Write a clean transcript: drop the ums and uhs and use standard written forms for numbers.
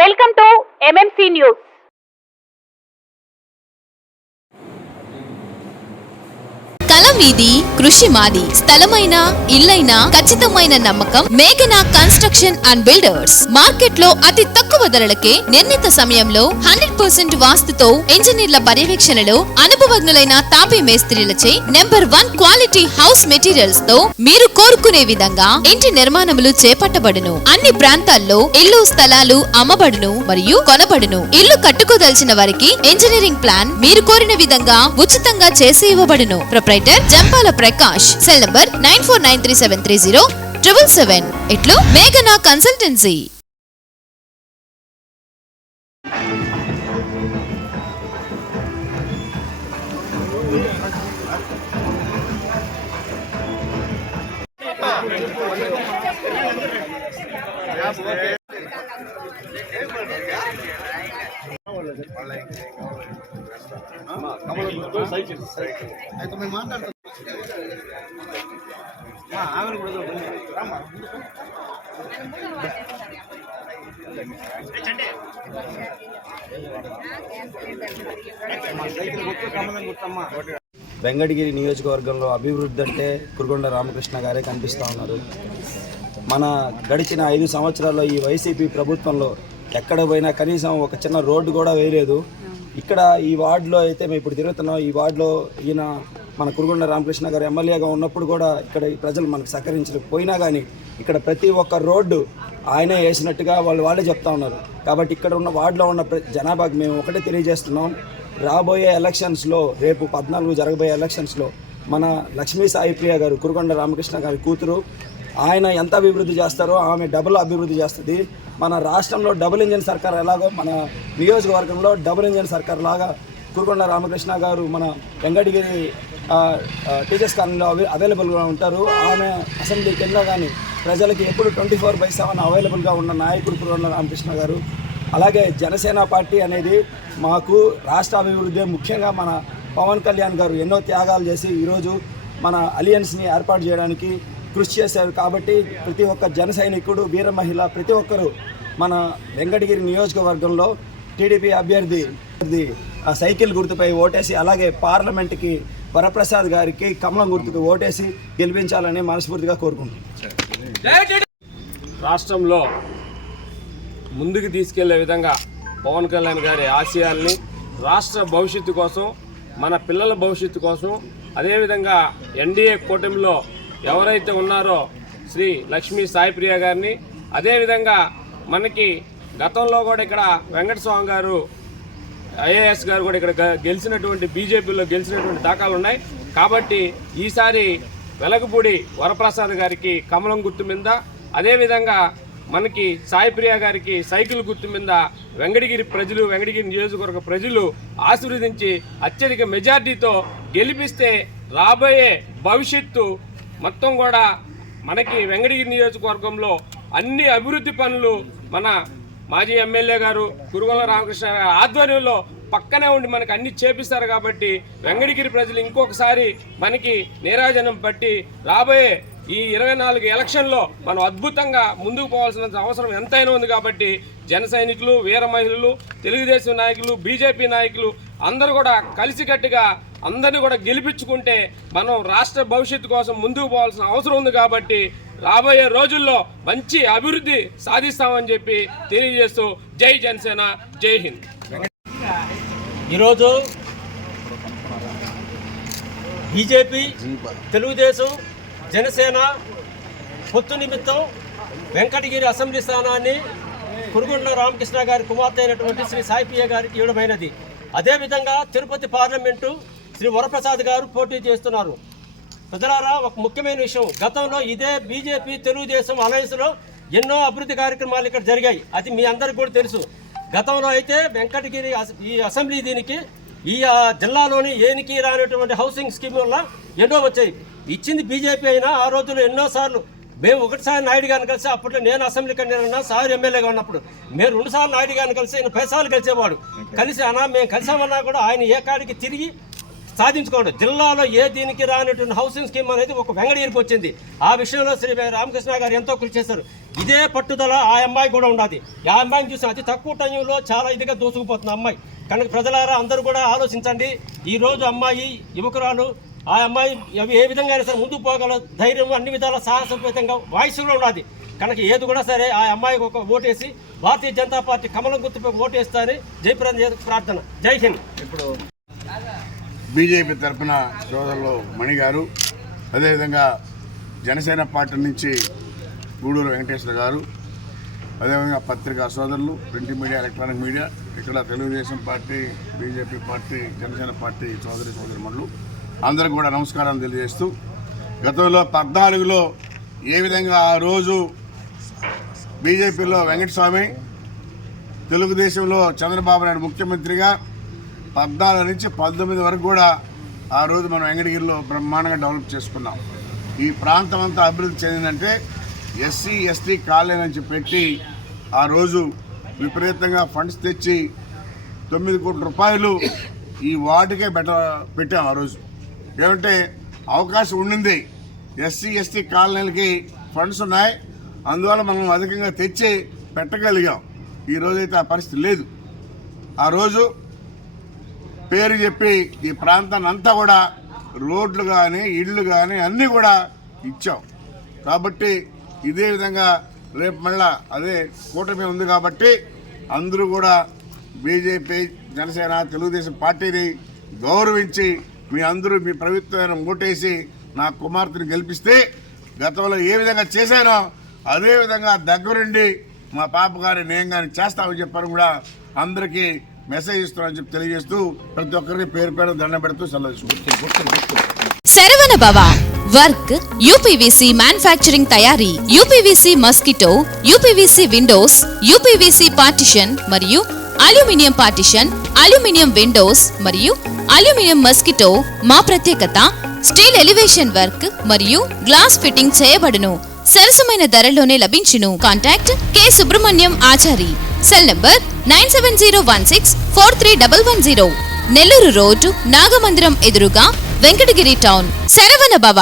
Welcome to MMC news. కలమీది కృషి మాది. స్థలమైన ఇల్లైనా ఖచ్చితమైన నమ్మకం మేఘనా కన్స్ట్రక్షన్ అండ్ బిల్డర్స్. మార్కెట్ లో అతి తక్కువ ధరలకే నిర్ణీత సమయంలో 100% వాస్తుతో ఇంజనీర్ల పర్యవేక్షణలో అనుభవజ్ఞులైన తాపీ మేస్త్రీలచే నెంబర్ 1 క్వాలిటీ హౌస్ మెటీరియల్స్ తో మీరు కోరుకునే విధంగా ఇంటి నిర్మాణములు చేపట్టబడును. అన్ని ప్రాంతాల్లో ఇల్లు స్థలాలు అమ్మబడును మరియు కొనబడును. ఇల్లు కట్టుకోదలిచిన వారికి ఇంజనీరింగ్ ప్లాన్ మీరు కోరిన విధంగా ఉచితంగా చేసి ఇవ్వబడును. Proprietor Jampala Prakash. Cell number 9493730777. ఇట్లు మేఘనా కన్సల్టెన్సీ. వెంకటగిరి నియోజకవర్గంలో అభివృద్ధి అంటే కురుగొండ రామకృష్ణ గారే కనిపిస్తూ ఉన్నారు. మన గడిచిన 5 సంవత్సరాల్లో ఈ వైసీపీ ప్రభుత్వంలో ఎక్కడ పోయినా కనీసం ఒక చిన్న రోడ్డు కూడా వేయలేదు. ఇక్కడ ఈ వార్డులో అయితే మేము ఇప్పుడు తిరుగుతున్నాం. ఈ వార్డులో ఈయన మన కురుగొండ రామకృష్ణ గారు ఎమ్మెల్యేగా ఉన్నప్పుడు కూడా ఇక్కడ ఈ ప్రజలు మనకు సహకరించకపోయినా కానీ ఇక్కడ ప్రతి ఒక్క రోడ్డు ఆయనే వేసినట్టుగా వాళ్ళే చెప్తా ఉన్నారు. కాబట్టి ఇక్కడ ఉన్న వార్డులో ఉన్న జనాభాకి మేము ఒకటే తెలియజేస్తున్నాం. రాబోయే ఎలక్షన్స్లో రేపు 14 జరగబోయే ఎలక్షన్స్లో మన లక్ష్మీ సాయిప్రియ గారు కురుగొండ రామకృష్ణ గారి కూతురు ఆయన ఎంత అభివృద్ధి చేస్తారో ఆమె డబుల్ అభివృద్ధి చేస్తుంది. మన రాష్ట్రంలో డబుల్ ఇంజన్ సర్కార్ ఎలాగో మన నియోజకవర్గంలో డబుల్ ఇంజన్ సర్కార్ లాగా కురుగొండ రామకృష్ణ గారు మన వెంకటగిరి టీచర్స్ కాలనీలో అవైలబుల్గా ఉంటారు. ఆమె అసెంబ్లీ కింద కానీ ప్రజలకి ఎప్పుడు 24/7 అవైలబుల్గా ఉన్న నాయకుడు కురుగొండ రామకృష్ణ గారు. అలాగే జనసేన పార్టీ అనేది మాకు రాష్ట్ర అభివృద్ధి, ముఖ్యంగా మన పవన్ కళ్యాణ్ గారు ఎన్నో త్యాగాలు చేసి ఈరోజు మన అలియన్స్ని ఏర్పాటు చేయడానికి కృషి చేశారు. కాబట్టి ప్రతి ఒక్క జన సైనికుడు, వీర మహిళ ప్రతి ఒక్కరూ మన వెంకటగిరి నియోజకవర్గంలో టీడీపీ అభ్యర్థి సైకిల్ గుర్తుపై ఓటేసి, అలాగే పార్లమెంట్కి వరప్రసాద్ గారికి కమలం గుర్తుకు ఓటేసి గెలిపించాలని మనస్ఫూర్తిగా కోరుకుంటున్నాను. రాష్ట్రంలో ముందుకు తీసుకెళ్లే విధంగా పవన్ కళ్యాణ్ గారి ఆశయాల్ని రాష్ట్ర భవిష్యత్తు కోసం, మన పిల్లల భవిష్యత్తు కోసం, అదేవిధంగా ఎన్డీఏ కూటమిలో ఎవరైతే ఉన్నారో శ్రీ లక్ష్మీ సాయిప్రియ గారిని, అదేవిధంగా మనకి గతంలో కూడా ఇక్కడ వెంకటస్వామి గారు ఐఏఎస్ గారు కూడా ఇక్కడ గెలిచినటువంటి బీజేపీలో గెలిచినటువంటి దాఖలు ఉన్నాయి. కాబట్టి ఈసారి వెలగపూడి వరప్రసాద్ గారికి కమలం గుర్తు మీద, అదేవిధంగా మనకి సాయిప్రియ గారికి సైకిల్ గుర్తు మీద వెంకటగిరి ప్రజలు, వెంకటగిరి నియోజకవర్గ ప్రజలు ఆశీర్వదించి అత్యధిక మెజార్టీతో గెలిపిస్తే రాబోయే భవిష్యత్తు మొత్తం కూడా మనకి వెంకటగిరి నియోజకవర్గంలో అన్ని అభివృద్ధి పనులు మన మాజీ ఎమ్మెల్యే గారు కురుగొండ రామకృష్ణ గారి ఆధ్వర్యంలో పక్కనే ఉండి మనకు అన్ని చేపిస్తారు. కాబట్టి వెంకటగిరి ప్రజలు ఇంకొకసారి మనకి నీరాజనం పట్టి రాబోయే ఈ 24 ఎలక్షన్లో మనం అద్భుతంగా ముందుకు పోవాల్సిన అవసరం ఎంతైనా ఉంది. కాబట్టి జన సైనికులు, వీర మహిళలు, తెలుగుదేశం నాయకులు, బీజేపీ నాయకులు అందరూ కూడా కలిసికట్టుగా అందరినీ కూడా గెలిపించుకుంటే మనం రాష్ట్ర భవిష్యత్తు కోసం ముందుకు పోవాల్సిన అవసరం ఉంది. కాబట్టి రాబోయే రోజుల్లో మంచి అభివృద్ధి సాధిస్తామని చెప్పి తెలియజేస్తూ జై జనసేన, జై హింద్. ఈరోజు బీజేపీ, తెలుగుదేశం, జనసేన పొత్తు నిమిత్తం వెంకటగిరి అసెంబ్లీ స్థానాన్ని కురుగొండ రామకృష్ణ గారి కుమార్తె అయినటువంటి శ్రీ సాయిప్రియ గారికి ఇవ్వడమైనది. అదేవిధంగా తిరుపతి పార్లమెంటు శ్రీ వరప్రసాద్ గారు పోటీ చేస్తున్నారు. ప్రజలారా, ఒక ముఖ్యమైన విషయం, గతంలో ఇదే బీజేపీ తెలుగుదేశం అలయన్స్లో ఎన్నో అభివృద్ధి కార్యక్రమాలు ఇక్కడ జరిగాయి. అది మీ అందరికీ కూడా తెలుసు. గతంలో అయితే వెంకటగిరి ఈ అసెంబ్లీ దీనికి ఈ జిల్లాలోని ఏనికి రానటువంటి హౌసింగ్ స్కీమ్ వల్ల ఎన్నో వచ్చాయి. ఇచ్చింది బీజేపీ అయినా ఆ రోజుల్లో ఎన్నోసార్లు మేము ఒకటిసారి నాయుడు గారిని కలిసి, అప్పట్లో నేను అసెంబ్లీ కన్వీనర్ ఉన్నా, సార్ ఎమ్మెల్యేగా ఉన్నప్పుడు మేము 2 సార్లు నాయుడు గారిని కలిసి ఆయన 10 సార్లు కలిసేవాడు. కలిసి అన్నా మేము కలిసామన్నా కూడా ఆయన ఏ కాడికి తిరిగి సాధించుకోండి. జిల్లాలో ఏ దీనికి రానటువంటి హౌసింగ్ స్కీమ్ అనేది ఒక వెంగళగిరికి వచ్చింది. ఆ విషయంలో శ్రీ రామకృష్ణ గారు ఎంతో కృషి చేశారు. ఇదే పట్టుదల ఆ అమ్మాయి కూడా ఉన్నది. ఆ అమ్మాయిని చూసి అతి తక్కువ టైంలో చాలా ఇదిగా దూసుకుపోతుంది అమ్మాయి. కనుక ప్రజలారా అందరూ కూడా ఆలోచించండి. ఈరోజు అమ్మాయి యువకురాలు, ఆ అమ్మాయి ఏ విధంగా అయినా సరే ముందుకు పోగల ధైర్యం, అన్ని విధాల సాహసోపేతంగా వాయిస్లో ఉన్నది. కనుక ఏది కూడా సరే ఆ అమ్మాయికి ఒక ఓటేసి భారతీయ జనతా పార్టీ కమలం గుర్తుపై ఓటేస్తారని జయప్రద ప్రార్థన. జై హింద్. ఇప్పుడు బీజేపీ తరఫున సోదరులు మణి గారు, అదేవిధంగా జనసేన పార్టీ నుంచి గూడూరు వెంకటేశ్వర గారు, అదేవిధంగా పత్రికా సోదరులు, ప్రింట్ మీడియా, ఎలక్ట్రానిక్ మీడియా, ఇక్కడ Telugu Desam party, BJP party, Janasena party సోదరిమణులు అందరికీ కూడా నమస్కారం తెలియజేస్తూ, గతంలో 14లో ఏ విధంగా ఆ రోజు బీజేపీలో వెంకటస్వామి, తెలుగుదేశంలో చంద్రబాబు నాయుడు ముఖ్యమంత్రిగా 14 నుంచి 19 వరకు కూడా ఆ రోజు మనం వెంకటగిరిలో బ్రహ్మాండంగా డెవలప్ చేసుకున్నాం. ఈ ప్రాంతం అంతా అభివృద్ధి చెందిందంటే ఎస్సీ ఎస్టీ కాలనీ నుంచి పెట్టి ఆ రోజు విపరీతంగా ఫండ్స్ తెచ్చి 9 కోట్ల రూపాయలు ఈ వార్డుకే పెట్టాం. ఆ రోజు ఏమంటే అవకాశం ఉండింది, ఎస్సీ ఎస్టీ కాలనీలకి ఫండ్స్ ఉన్నాయి, అందువల్ల మనం అధికంగా తెచ్చి పెట్టగలిగాం. ఈరోజైతే ఆ పరిస్థితి లేదు. ఆ రోజు పేరు చెప్పి ఈ ప్రాంతాన్ని అంతా కూడా రోడ్లు కానీ ఇళ్ళు కానీ అన్నీ కూడా ఇచ్చాం. కాబట్టి ఇదే విధంగా రేపు మళ్ళా అదే కూటమి ఉంది కాబట్టి అందరూ కూడా బీజేపీ, జనసేన, తెలుగుదేశం పార్టీని గౌరవించి మీ అందరూ మీ ప్రభుత్వాన్ని ఓటేసి నా కుమార్తెను గెలిపిస్తే గతంలో ఏ విధంగా చేశానో అదే విధంగా దగ్గరుండి మా పాప గారి నేను కానీ చేస్తామని చెప్పారు కూడా అందరికీ మెసేజ్ ఇస్తున్నామని చెప్పి తెలియజేస్తూ ప్రతి ఒక్కరికి పేరు పేరు దండం పెడుతూ సెలవు. శరవణ భవ వర్క్ యూపీవీసీ మ్యానుఫ్యాక్చరింగ్ తయారీ, UPVC mosquito, UPVC Windows, UPVC partition మరియు అల్యూమినియం పార్టిషన్, అల్యూమినియం విండోస్ మరియు అల్యూమినియం మస్కిటో. మా ప్రత్యేకత స్టీల్ ఎలివేషన్ వర్క్ మరియు గ్లాస్ ఫిట్టింగ్ చేయబడును. సరసమైన ధరలోనే లభించును. Contact K Subrahmanyam Achari. Cell number 9706431110. Nellore road, Nagamandiram ఎదురుగా, వెంకటగిరి టౌన్. శరవణ భవ.